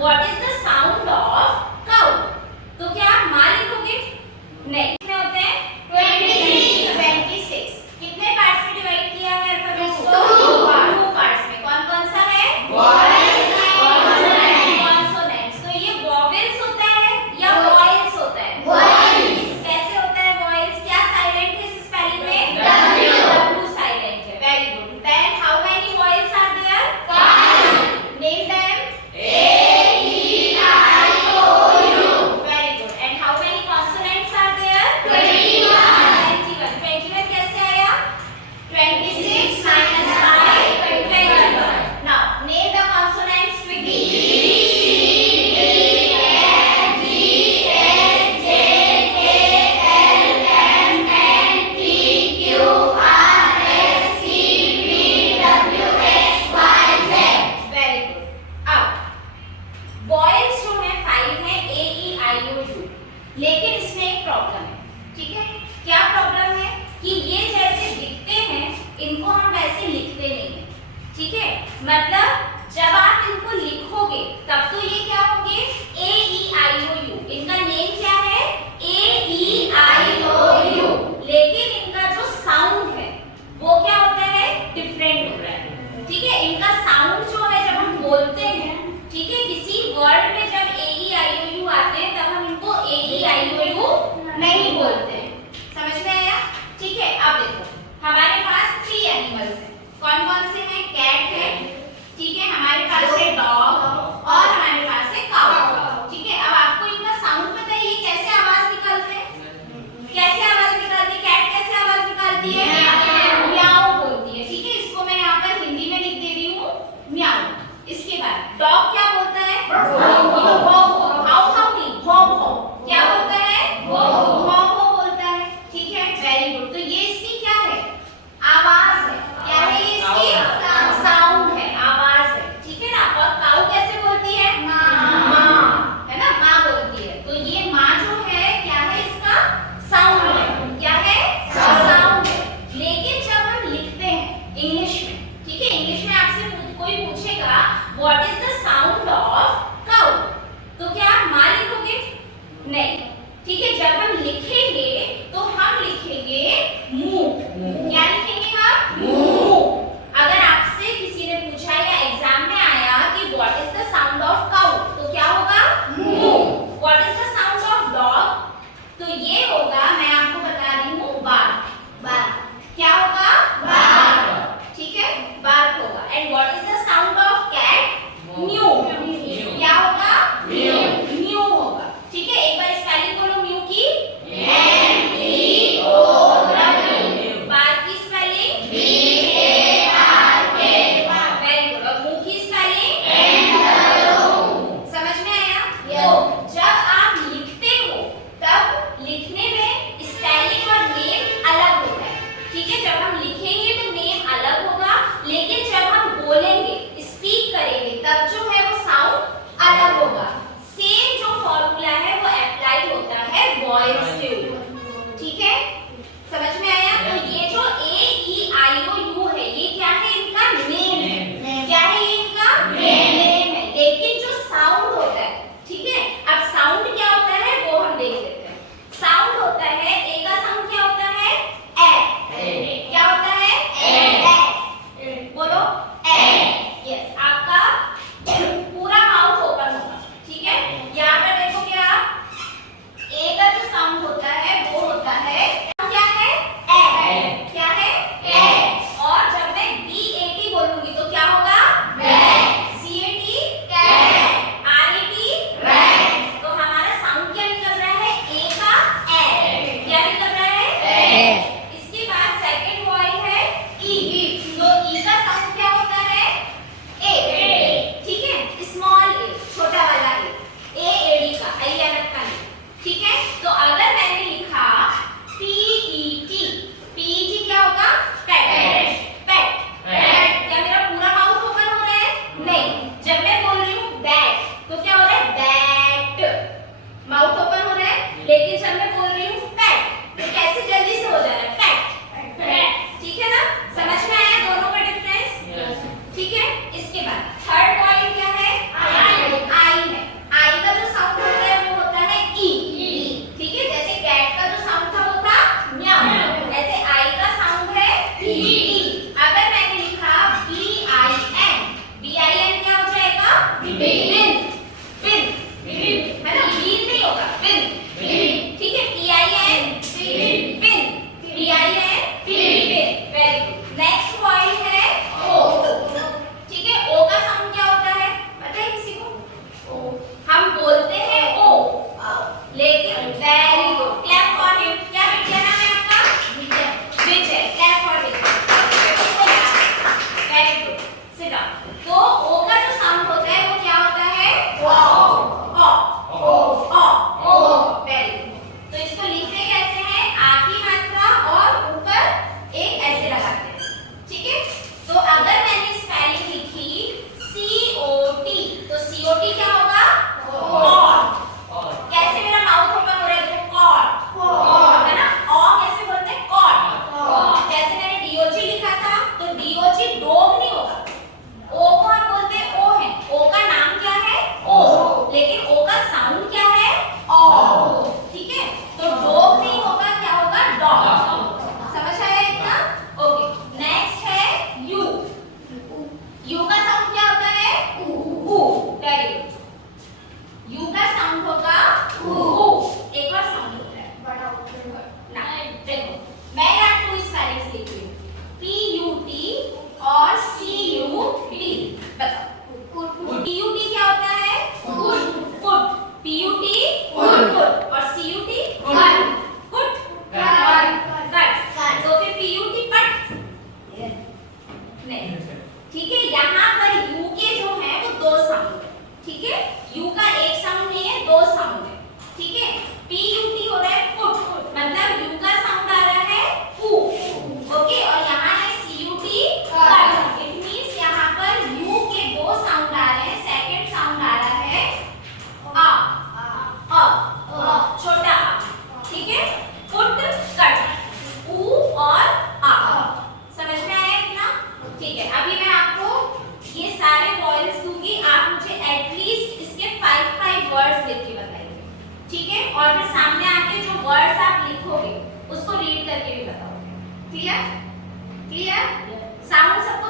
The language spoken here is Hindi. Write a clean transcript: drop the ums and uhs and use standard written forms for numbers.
What is the sound of cow? तो क्या आप मां लिखोगे? नहीं। कितने होते हैं? 26। कितने पार्ट्स में डिवाइड किया है अल्फाबेट को? 2 पार्ट्स में। कौन कौन सा है? Vowels and consonants. तो ये वॉवेल्स होता है या वॉइल्स होता है? वॉइल्स। कैसे होता है वॉइल्स? क्या साइलेंट है इस स्पेलिंग में? W साइलेंट है। Very good. Then how many vowels are there? 5। Name them. लेकिन इसमें एक प्रॉब्लम है, ठीक है? क्या प्रॉब्लम है? कि ये जैसे दिखते हैं इनको हम वैसे लिखते नहीं हैं, ठीक है? मतलब जब आप इनको लिखोगे तब तो ये क्या होंगे? A E I O U। इनका नेम क्या है? A E I O U। लेकिन इनका जो साउंड है वो क्या होता है? डिफरेंट होता है, ठीक है? इनका साउंड जो है जब हम बोलते हैं, ठीक है, किसी वर्ड में जब A E I O U आते हैं तब हम इनको A E I O U नहीं बोलते हैं। समझ में आया? ठीक है। अब देखो हमारे पास 3 एनिमल्स हैं। कौन कौन से हैं? कैट है, ठीक है, हमारे पास है डॉग और हमारे पास है काऊ, ठीक है? अब आपको इनका साउंड पता है? ये कैसे आवाज निकालते हैं? कैसे आवाज निकालती है? कैट कैसे आवाज निकालती है? म्याऊ बोलती है, ठीक है? इसको मैं यहाँ पर हिंदी में लिख दे रही हूँ, म्याऊ। इसके बाद डॉग क्या बोलता है? हाउ हाउ नहीं, भौ भौ। क्या बोलता है? भौ भौ बोलता है, ठीक है? Very good. तो ये इसकी क्या है? आवाज है। क्या है ये? इसकी साउंड है, आवाज है, ठीक है ना? और काऊ कैसे बोलती है? मां, है ना? मां बोलती है। तो ये मां जो है क्या है? इसका साउंड है। क्या है? साउंड है। लेकिन जब हम लिखते हैं इंग्लिश में, ठीक है, इंग्लिश में आपसे कोई पूछेगा what is the sound of cow, तो क्या आप मां लिखोगे? नहीं, ठीक है? जब हम लिखेंगे तो हम लिखेंगे मू। क्या लिखेंगे हम? मू। अगर आपसे किसी ने पूछा या एग्जाम में आया कि what is the sound of cow, तो क्या होगा? Moo. What is the sound of dog, तो ये होगा, मैं आपको बता रही हूँ, बार्क। बार्क क्या होगा? बार्क, ठीक है? बार्क होगा। And what is the sound of cat? Mew. क्या होगा? म्यू। म्यू होगा, ठीक है? एक बार स्पेलिंग बोलो म्यू की। M-E-O-W। बार्क की स्पेलिंग? B-A-R-K। Very good. और मू की स्पेलिंग? M-O। समझ में आया? तो जब आप लिखते हो तब लिखने में स्पेलिंग और नेम अलग होता है, ठीक है? जब हम लिखेंगे तो नेम अलग होगा, लेकिन जब हम बोलेंगे, स्पीक करेंगे, तब जो है वो साउंड अलग होगा। सेम जो फॉर्मूला है वो अप्लाई होता है वॉइस के ऊपर, ठीक है? समझ में आया? तो ये जो A E I O U है ये क्या है? इनका नेम है। क्या है ये? इनका नेम है। लेकिन जो साउंड होता है, ठीक है, अब साउंड क्या होता है वो हम देख लेते हैं। साउंड होता है, ए का साउंड क्या होता है? ए। क्या होता है? ए। बोलो ए। यस, आपका पूरा माउथ ओपन होगा, ठीक है? यहाँ पर देखोगे आप, ए का जो साउंड होता है वो होता है, क्या है? ए। क्या है? ए। और जब मैं B-A-T बोलूंगी तो क्या होगा? Bat. C-A-T cat. R-E-T rat. तो हमारा साउंड क्या निकल रहा है? ए का ए। क्या निकल रहा है? ए। इसके बाद सेकंड वॉइल है ई। तो ई का साउंड क्या होता है? ए, ठीक है? बिन, बिन, बिन, है ना, बीन नहीं होगा, बिन, बिन, ठीक है, PIN, बिन, बिन, PIN, बिन, वेरी गुड। नेक्स्ट वर्ड है ओ, ठीक है, ओ का साउंड क्या होता है पता है किसी को? ओ, हम बोलते हैं ओ, लेकिन very good, clap for him. क्या क्या नाम है आपका? Vijay, clap for Vijay, very good, sit down. तो ओ का जो साउंड होता है वो क्या होता है? ओ, वेरी गुड। तो इसको लिखते कैसे हैं? आखिरी मात्रा और ऊपर एक ऐसे लगाते हैं, ठीक है। तो अगर मैंने स्पेलिंग लिखी COT, तो COT क्या होगा? कॉर्ड। कैसे मेरा माउथ ओपन हो रहा है देखो, कॉर्ड, है ना। ओ कैसे बोलते हैं? कॉर्ड। जैसे मैंने DOG लिखा था तो DOG डॉग नहीं होगा, ओ को आप बोलते हैं ओ है, ओ का नाम क्या है? ओ, लेकिन ओ का साउंड क्या है? ओ, ठीक है। तो डॉग नहीं होगा, क्या होगा? डॉग। समझ आया इतना? ओके, नेक्स्ट है यू। यू का साउंड क्या होता है? ऊ, वेरी गुड। यू का साउंड होगा ऊ। एक और साउंड होता है ना, देखो मैं यहाँ टू स्पेलिंग्स लिख रही हूँ, PUT और CUT, बताओ PUT क्या होता है? पुट, PUT पुट, और CUT पुट, कट। तो फिर PUT पट नहीं, ठीक है। यहाँ पर यू के जो है वो दो साउंड है, ठीक है। यू का एक साउंड नहीं है, दो साउंड है, ठीक है। PUT हो रहा है पुट, मतलब यू का साउंड आ रहा है पू, ओके, और यहाँ है CUT कट। इट मींस यहाँ पर यू के दो साउंड आ रहे हैं, सेकंड साउंड आ रहा है छोटा आ, ठीक है। पुट कट, ऊ और आ, समझ में आया इतना? ठीक है, अभी मैं आपको ये सारे वॉइल्स दूंगी, आप मुझे एटलीस्ट इसके 5 वर्ड्स लिख के बताइए, ठीक है। और फिर सामने आके जो वर्ड्स आप लिखोगे उसको रीड करके भी बताओगे, क्लियर? क्लियर? साउंड सबको